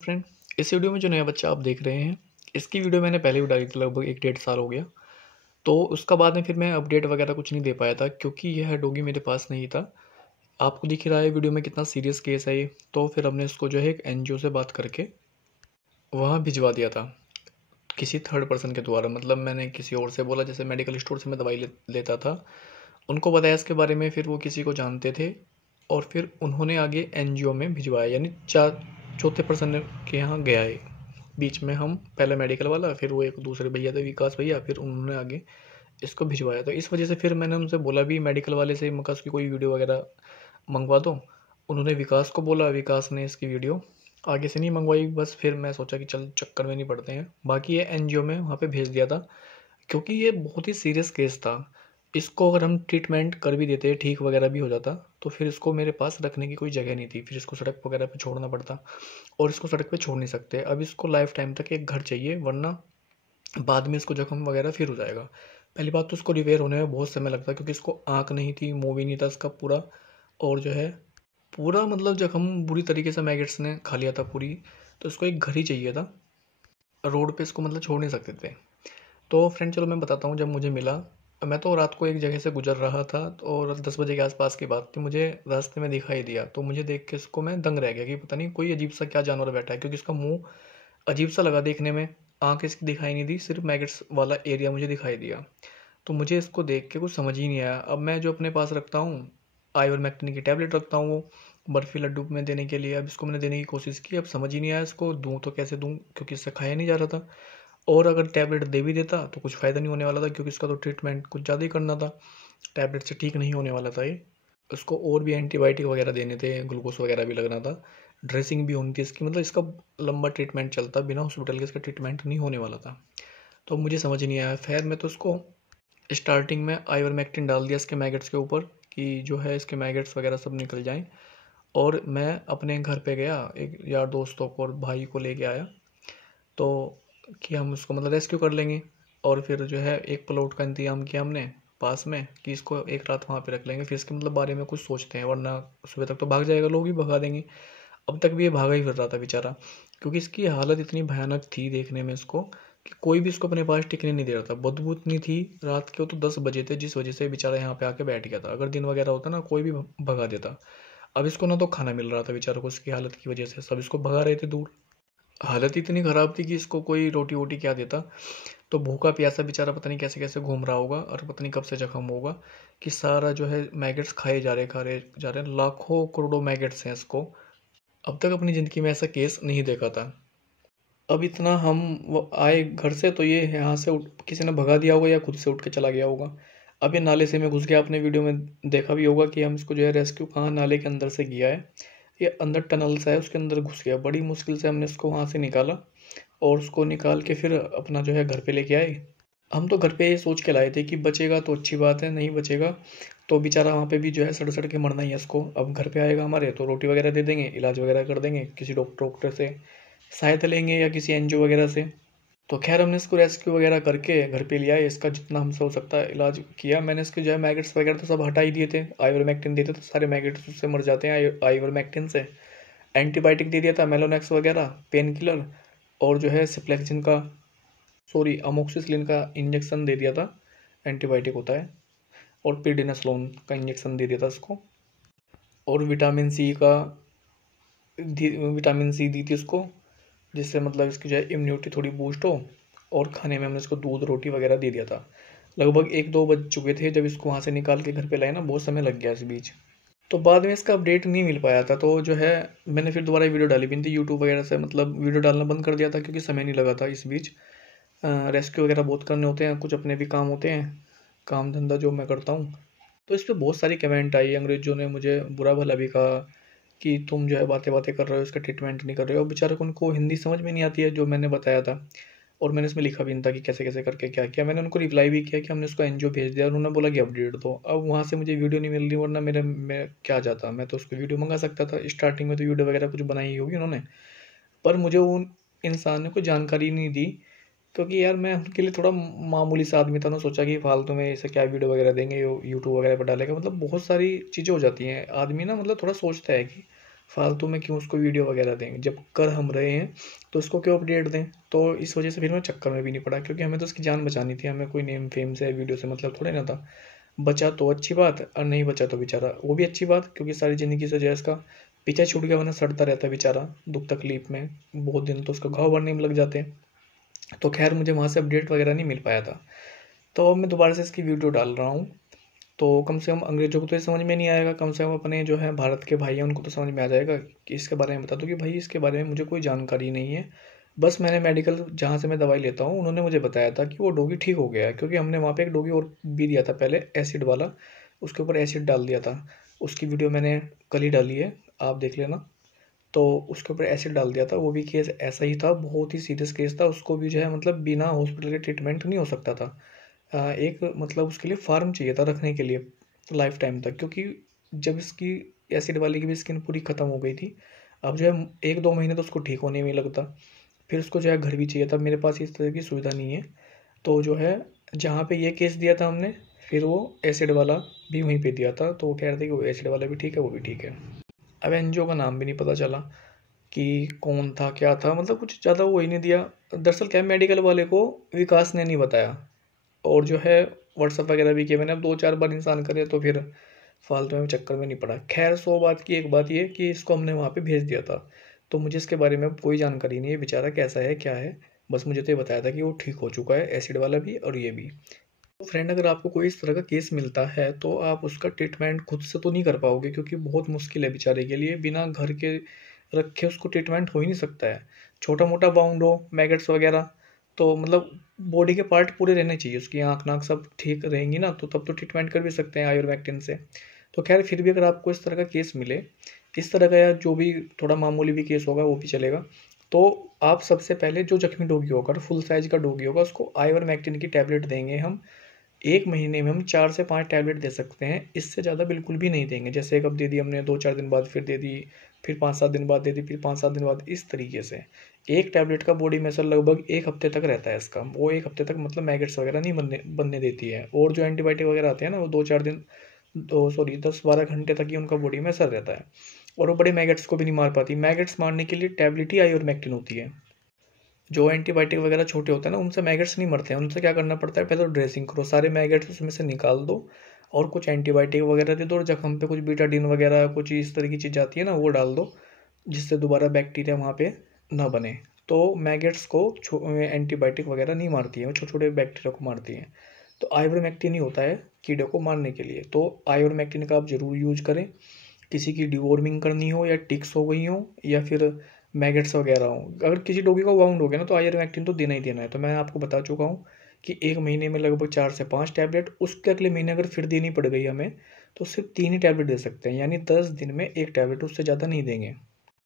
Friend, इस video में जो नया बच्चा आप देख रहे हैं, इसकी वीडियो मैंने पहले भी डाली थी, लगभग 1 डेढ़ साल हो गया। तो उसका बाद में फिर मैं अपडेट वगैरह कुछ नहीं दे पाया था क्योंकि यह डॉगी मेरे पास नहीं था। आपको दिख ही रहा है वीडियो में कितना सीरियस केस है ये। तो फिर हमने इसको जो है एक एनजीओ से बात करके वहाँ भिजवा दिया था, किसी थर्ड पर्सन के द्वारा। मतलब मैंने किसी और से बोला, जैसे मेडिकल स्टोर से मैं दवाई लेता था, उनको बताया इसके बारे में, फिर वो किसी को जानते थे और फिर उन्होंने आगे एनजीओ में भिजवाया, यानी चौथे पर्सन के यहाँ गया है। बीच में हम पहले मेडिकल वाला, फिर वो एक दूसरे भैया थे विकास भैया, फिर उन्होंने आगे इसको भिजवाया। तो इस वजह से फिर मैंने उनसे बोला भी मेडिकल वाले से, विकास की कोई वीडियो वगैरह मंगवा दो। उन्होंने विकास को बोला, विकास ने इसकी वीडियो आगे से नहीं मंगवाई। बस फिर मैं सोचा कि चल चक्कर में नहीं पड़ते हैं, बाकी ये एनजीओ में वहाँ पे भेज दिया था क्योंकि ये बहुत ही सीरियस केस था। इसको अगर हम ट्रीटमेंट कर भी देते, ठीक वगैरह भी हो जाता, तो फिर इसको मेरे पास रखने की कोई जगह नहीं थी, फिर इसको सड़क वगैरह पे छोड़ना पड़ता और इसको सड़क पे छोड़ नहीं सकते। अब इसको लाइफ टाइम तक एक घर चाहिए, वरना बाद में इसको जख्म वगैरह फिर हो जाएगा। पहली बात तो इसको रिपेयर होने में बहुत समय लगता है क्योंकि इसको आँख नहीं थी, मुँह भी नहीं था इसका पूरा, और जो है पूरा मतलब जख्म बुरी तरीके से मैगेट्स ने खा लिया था पूरी। तो इसको एक घर ही चाहिए था, रोड पे इसको मतलब छोड़ नहीं सकते थे। तो फ्रेंड चलो मैं बताता हूँ, जब मुझे मिला, मैं तो रात को एक जगह से गुजर रहा था और 10 बजे के आसपास की बात थी, मुझे रास्ते में दिखाई दिया। तो मुझे देख के इसको मैं दंग रह गया कि पता नहीं कोई अजीब सा क्या जानवर बैठा है, क्योंकि इसका मुंह अजीब सा लगा देखने में, आँख इसकी दिखाई नहीं दी, सिर्फ मैगट्स वाला एरिया मुझे दिखाई दिया। तो मुझे इसको देख के कुछ समझ ही नहीं आया। अब मैं जो अपने पास रखता हूँ, आइवरमेक्टिन की टैबलेट रखता हूँ, वो बर्फ़ी लड्डू में देने के लिए। अब इसको मैंने देने की कोशिश की, अब समझ ही नहीं आया इसको दूँ तो कैसे दूँ, क्योंकि इससे खाया नहीं जा रहा था। और अगर टैबलेट दे भी देता तो कुछ फ़ायदा नहीं होने वाला था, क्योंकि इसका तो ट्रीटमेंट कुछ ज़्यादा ही करना था, टैबलेट से ठीक नहीं होने वाला था ये। उसको और भी एंटीबायोटिक वगैरह देने थे, ग्लूकोज वगैरह भी लगना था, ड्रेसिंग भी होनी थी इसकी, मतलब इसका लंबा ट्रीटमेंट चलता, बिना हॉस्पिटल के इसका ट्रीटमेंट नहीं होने वाला था। तो मुझे समझ नहीं आया। खैर मैं तो उसको स्टार्टिंग में आइवरमेक्टिन डाल दिया इसके मैगट्स के ऊपर, कि जो है इसके मैगट्स वगैरह सब निकल जाएं। और मैं अपने घर पे गया, एक यार दोस्तों को और भाई को लेके आया, तो कि हम उसको मतलब रेस्क्यू कर लेंगे। और फिर जो है एक प्लॉट का इंतजाम किया हमने पास में, कि इसको एक रात वहाँ पे रख लेंगे, फिर इसके मतलब बारे में कुछ सोचते हैं, वरना सुबह तक तो भाग जाएगा, लोग ही भगा देंगे। अब तक भी ये भागा ही फिर रहा था बेचारा, क्योंकि इसकी हालत इतनी भयानक थी देखने में इसको, कि कोई भी इसको अपने पास टिकने नहीं दे रहा था। बदबू इतनी थी, रात के तो 10 बजे थे, जिस वजह से बेचारा यहाँ पे आके बैठ गया था। अगर दिन वगैरह होता ना, कोई भी भगा देता। अब इसको ना तो खाना मिल रहा था बेचारे को, इसकी हालत की वजह से सब इसको भगा रहे थे दूर। हालत इतनी ख़राब थी कि इसको कोई रोटी वोटी क्या देता। तो भूखा प्यासा बेचारा पता नहीं कैसे कैसे घूम रहा होगा, और पता नहीं कब से जख्म होगा, कि सारा जो है मैगट्स खाए जा रहे जा रहे, लाखों करोड़ों मैगट्स हैं इसको। अब तक अपनी ज़िंदगी में ऐसा केस नहीं देखा था। अब इतना हम वो आए घर से, तो ये यहाँ से उठ किसी ने भगा दिया होगा या खुद से उठ के चला गया होगा। अब ये नाले से में घुस गया, आपने वीडियो में देखा भी होगा कि हम इसको जो है रेस्क्यू कहाँ नाले के अंदर से किया है। ये अंदर टनल सा है, उसके अंदर घुस गया, बड़ी मुश्किल से हमने इसको वहाँ से निकाला और उसको निकाल के फिर अपना जो है घर पे लेके आए। हम तो घर पे ये सोच के लाए थे कि बचेगा तो अच्छी बात है, नहीं बचेगा तो बेचारा वहाँ पे भी जो है सड़ सड़ के मरना ही है इसको। अब घर पे आएगा हमारे तो रोटी वगैरह दे देंगे, इलाज वगैरह कर देंगे, किसी डॉक्टर वॉक्टर से सहायता लेंगे या किसी एनजीओ वगैरह से। तो खैर हमने इसको रेस्क्यू वगैरह करके घर पे लिया, इसका जितना हमसे हो सकता है इलाज किया। मैंने इसके जो है मैगट्स वगैरह तो सब हटा ही दिए थे, आइवरमेक्टिन देते तो सारे मैगट्स उससे मर जाते हैं आइवरमेक्टिन से। एंटीबायोटिक दे दिया था, मेलोनेक्स वगैरह, पेन किलर, और जो है सिप्लेक्सिन का, सॉरी अमोक्सिसिलिन का इंजेक्शन दे दिया था, एंटीबायोटिक होता है, और प्रीडिनासलोन का इंजेक्शन दे दिया था उसको, और विटामिन सी दी थी उसको, जिससे मतलब इसकी जो है इम्यूनिटी थोड़ी बूस्ट हो। और खाने में हमने इसको दूध रोटी वगैरह दे दिया था। लगभग 1-2 बज चुके थे जब इसको वहाँ से निकाल के घर पे लाए ना, बहुत समय लग गया इस बीच। तो बाद में इसका अपडेट नहीं मिल पाया था, तो जो है मैंने फिर दोबारा वीडियो डाली भी नहीं थी यूट्यूब वगैरह से, मतलब वीडियो डालना बंद कर दिया था क्योंकि समय नहीं लगा था इस बीच। रेस्क्यू वगैरह बहुत करने होते हैं, कुछ अपने भी काम होते हैं, काम धंधा जो मैं करता हूँ। तो इस पे बहुत सारी कमेंट आई, अंग्रेज़ों ने मुझे बुरा भला भी कहा कि तुम जो है बातें बातें कर रहे हो, इसका ट्रीटमेंट नहीं कर रहे हो। बेचारे को उनको हिंदी समझ में नहीं आती है जो मैंने बताया था, और मैंने इसमें लिखा भी नहीं था कि कैसे कैसे करके क्या किया। मैंने उनको रिप्लाई भी किया कि हमने उसको एनजीओ भेज दिया, और उन्होंने बोला कि अपडेट दो। अब वहाँ से मुझे वीडियो नहीं मिल रही, वरना मेरे मैं क्या जाता, मैं तो उसको वीडियो मंगा सकता था। स्टार्टिंग में तो वीडियो वगैरह कुछ बनाई होगी उन्होंने, पर मुझे उन इंसान ने कोई जानकारी नहीं दी, क्योंकि यार मैं उनके लिए थोड़ा मामूली सा आदमी था ना। सोचा कि फालतू में इसे क्या वीडियो वगैरह देंगे, यूट्यूब वगैरह पर डालेगा, मतलब बहुत सारी चीज़ें हो जाती हैं। आदमी ना मतलब थोड़ा सोचता है कि फालतू में क्यों उसको वीडियो वगैरह दें, जब कर हम रहे हैं तो उसको क्यों अपडेट दें। तो इस वजह से फिर मैं चक्कर में भी नहीं पड़ा, क्योंकि हमें तो उसकी जान बचानी थी, हमें कोई नेम फेम से वीडियो से मतलब थोड़े ना था। बचा तो अच्छी बात, और नहीं बचा तो बेचारा वो भी अच्छी बात, क्योंकि सारी ज़िंदगी से जो है इसका पीछा छूट गया, वरना सड़ता रहता बेचारा दुख तकलीफ में, बहुत दिन तो उसका घाव भरने में लग जाते हैं। तो खैर मुझे वहाँ से अपडेट वगैरह नहीं मिल पाया था, तो अब मैं दोबारा से इसकी वीडियो डाल रहा हूँ। तो कम से कम अंग्रेज़ों को तो ये समझ में नहीं आएगा, कम से कम अपने जो है भारत के भाई हैं उनको तो समझ में आ जाएगा कि इसके बारे में बता दो कि भाई इसके बारे में मुझे कोई जानकारी नहीं है। बस मैंने मेडिकल जहाँ से मैं दवाई लेता हूँ उन्होंने मुझे बताया था कि वो डॉगी ठीक हो गया है, क्योंकि हमने वहाँ पे एक डॉगी और भी दिया था पहले एसिड वाला, उसके ऊपर एसिड डाल दिया था। उसकी वीडियो मैंने कल ही डाली है, आप देख लेना। तो उसके ऊपर एसिड डाल दिया था, वो भी केस ऐसा ही था, बहुत ही सीरियस केस था। उसको भी जो है मतलब बिना हॉस्पिटल के ट्रीटमेंट नहीं हो सकता था। एक मतलब उसके लिए फार्म चाहिए था रखने के लिए लाइफ टाइम तक, क्योंकि जब इसकी एसिड वाली की भी स्किन पूरी ख़त्म हो गई थी, अब जो है 1-2 महीने तो उसको ठीक होने में ही लगता, फिर उसको जो है घर भी चाहिए था। मेरे पास इस तरह की सुविधा नहीं है, तो जो है जहाँ पे ये केस दिया था हमने, फिर वो एसिड वाला भी वहीं पे दिया था, तो वो कह रहे थे कि वो एसिड वाला भी ठीक है, वो भी ठीक है। अब एनजीओ का नाम भी नहीं पता चला कि कौन था क्या था, मतलब कुछ ज़्यादा वो ही नहीं दिया। दरअसल क्या मेडिकल वाले को विकास ने नहीं बताया, और जो है व्हाट्सअप वगैरह भी किया मैंने, अब 2-4 बार इंसान करे तो फिर फालतू में चक्कर में नहीं पड़ा। खैर 100 बात की एक बात ये कि इसको हमने वहाँ पे भेज दिया था, तो मुझे इसके बारे में कोई जानकारी नहीं है बेचारा कैसा है क्या है। बस मुझे तो ये बताया था कि वो ठीक हो चुका है, एसिड वाला भी और ये भी। तो फ्रेंड अगर आपको कोई इस तरह का केस मिलता है तो आप उसका ट्रीटमेंट खुद से तो नहीं कर पाओगे, क्योंकि बहुत मुश्किल है बेचारे के लिए, बिना घर के रखे उसको ट्रीटमेंट हो ही नहीं सकता है। छोटा मोटा बाउंड हो, मैगट्स वगैरह, तो मतलब बॉडी के पार्ट पूरे रहने चाहिए, उसकी आँख नाक सब ठीक रहेंगी ना, तो तब तो ट्रीटमेंट कर भी सकते हैं आयुर्वेक्टिन से। तो खैर फिर भी अगर आपको इस तरह का केस मिले, इस तरह का या जो भी थोड़ा मामूली भी केस होगा वो भी चलेगा, तो आप सबसे पहले जो जख्मी डॉगी होगा, फुल साइज का डॉगी होगा, उसको आयुर्वेक्टिन की टैबलेट देंगे हम। 1 महीने में हम 4 से 5 टैबलेट दे सकते हैं, इससे ज़्यादा बिल्कुल भी नहीं देंगे। जैसे एक अब दे दी हमने, 2-4 दिन बाद फिर दे दी, फिर 5-7 दिन बाद दे दी, फिर 5-7 दिन बाद, इस तरीके से। एक टैबलेट का बॉडी में असर लगभग 1 हफ्ते तक रहता है इसका, वो 1 हफ्ते तक मतलब मैगट्स वगैरह नहीं बनने देती है। और जो एंटीबायोटिक वगैरह आते हैं ना, वो 2-4 दिन, 10-12 घंटे तक ही उनका बॉडी में असर रहता है, और वो बड़े मैगट्स को भी नहीं मार पाती। मैगट्स मारने के लिए टैबलेट ही आयुर्मेक्टिन होती है। जो एंटीबायोटिक वगैरह छोटे होते हैं ना, उनसे मैगट्स नहीं मरते हैं। उनसे क्या करना पड़ता है, पहले तो ड्रेसिंग करो, सारे मैगट्स उसमें से निकाल दो, और कुछ एंटीबायोटिक वगैरह दे दो, और जख्म पे कुछ बीटाडीन वगैरह कुछ इस तरह की चीज़ आती है ना, वो डाल दो, जिससे दोबारा बैक्टीरिया वहाँ पे ना बने। तो मैगट्स को एंटीबायोटिक वगैरह नहीं मारती है, वो छोटे छोटे बैक्टीरिया को मारती हैं। तो आइवरमेक्टिन ही होता है कीड़े को मारने के लिए, तो आइवरमेक्टिन का आप ज़रूर यूज करें। किसी की डिवॉर्मिंग करनी हो, या टिक्स हो गई हो, या फिर मैगट्स वगैरह हो, अगर किसी डॉगी का वाउंड हो गया ना, तो आयुर्वेक्टिन तो देना ही देना है। तो मैं आपको बता चुका हूँ कि 1 महीने में लगभग 4 से 5 टैबलेट, उसके अगले महीने अगर फिर देनी पड़ गई हमें, तो सिर्फ 3 ही टैबलेट दे सकते हैं, यानी 10 दिन में 1 टैबलेट, उससे ज़्यादा नहीं देंगे।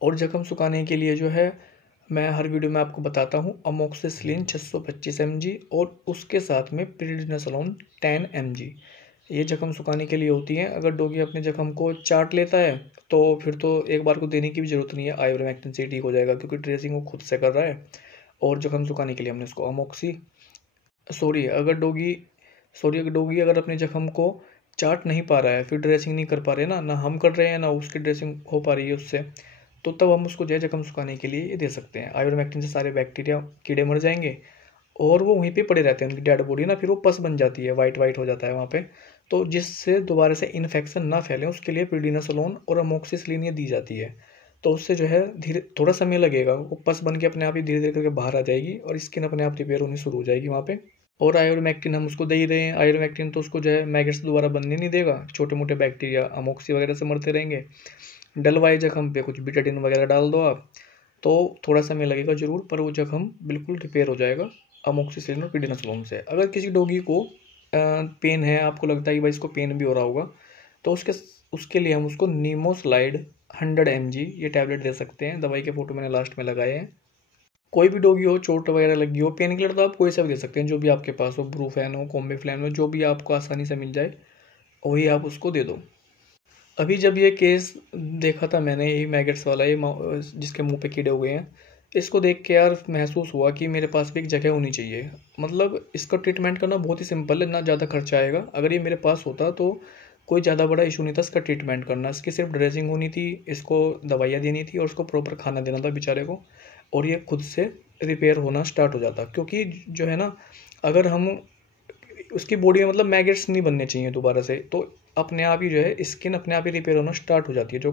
और जख्म सुखाने के लिए जो है, मैं हर वीडियो में आपको बताता हूँ, अमोक्सिसिलिन 625 mg, और उसके साथ में प्रिडनिसोलोन 10 mg, ये जख्म सुखाने के लिए होती हैं। अगर डॉगी अपने जख्म को चाट लेता है तो फिर तो एक बार को देने की भी ज़रूरत नहीं है, आयुर्वेक्टिन से ही ठीक हो जाएगा, क्योंकि ड्रेसिंग वो खुद से कर रहा है। और जख्म सुखाने के लिए हमने उसको सॉरी अगर डॉगी अगर अपने जख्म को चाट नहीं पा रहा है, फिर ड्रेसिंग नहीं कर पा रहे ना हम कर रहे हैं ना उसकी ड्रेसिंग हो पा रही है उससे, तो तब हम उसको जो है जख्म सुखाने के लिए ये दे सकते हैं। आयुर्वेक्टिन से सारे बैक्टीरिया कीड़े मर जाएंगे, और वो वहीं पे पड़े रहते हैं, उनकी डेड बॉडी ना फिर वो पस बन जाती है, वाइट वाइट हो जाता है वहाँ पे। तो जिससे दोबारा से इन्फेक्शन ना फैले, उसके लिए प्रिडिनासोलोन और अमोक्सिसिलिन ये दी जाती है। तो उससे जो है धीरे थोड़ा समय लगेगा, वो पस बन के अपने आप ही धीरे धीरे करके बाहर आ जाएगी, और स्किन अपने आप रिपेयर होनी शुरू हो जाएगी वहाँ पे। और आयुर्वेक्टिन हम उसको दे ही रहे हैं, आयुर्वेक्टिन तो उसको जो है मैगट्स दोबारा बनने नहीं देगा, छोटे मोटे बैक्टीरिया अमोक्सी वगैरह से मरते रहेंगे। डलवाए जख्म पे कुछ बिटाडिन वगैरह डाल दो आप, तो थोड़ा समय लगेगा ज़रूर, पर वो जख्म बिल्कुल रिपेयर हो जाएगा अमोक्सिसिलिन और प्रिडिनासोलोन से। अगर किसी डॉगी को पेन है, आपको लगता है कि भाई इसको पेन भी हो रहा होगा, तो उसके लिए हम उसको नीमोस्लाइड 100 mg ये टैबलेट दे सकते हैं। दवाई के फोटो मैंने लास्ट में लगाए हैं। कोई भी डॉगी हो, चोट वगैरह लगी हो, पेन किलर तो आप कोई सा भी दे सकते हैं, जो भी आपके पास हो, ब्रूफेन हो, कॉम्बीफ्लैन हो, जो भी आपको आसानी से मिल जाए वही आप उसको दे दो। अभी जब ये केस देखा था मैंने, यही मैगट्स वाला, ये जिसके मुंह पे कीड़े हुए हैं, इसको देख के यार महसूस हुआ कि मेरे पास भी एक जगह होनी चाहिए। मतलब इसका ट्रीटमेंट करना बहुत ही सिंपल है, ना ज़्यादा खर्चा आएगा। अगर ये मेरे पास होता तो कोई ज़्यादा बड़ा इशू नहीं था इसका ट्रीटमेंट करना, इसकी सिर्फ ड्रेसिंग होनी थी, इसको दवाइयाँ देनी थी और उसको प्रॉपर खाना देना था बेचारे को, और ये खुद से रिपेयर होना स्टार्ट हो जाता। क्योंकि जो है ना, अगर हम उसकी बॉडी में मतलब मैगेट्स नहीं बनने चाहिए दोबारा से, तो अपने आप ही जो है स्किन अपने आप ही रिपेयर होना स्टार्ट हो जाती है। जो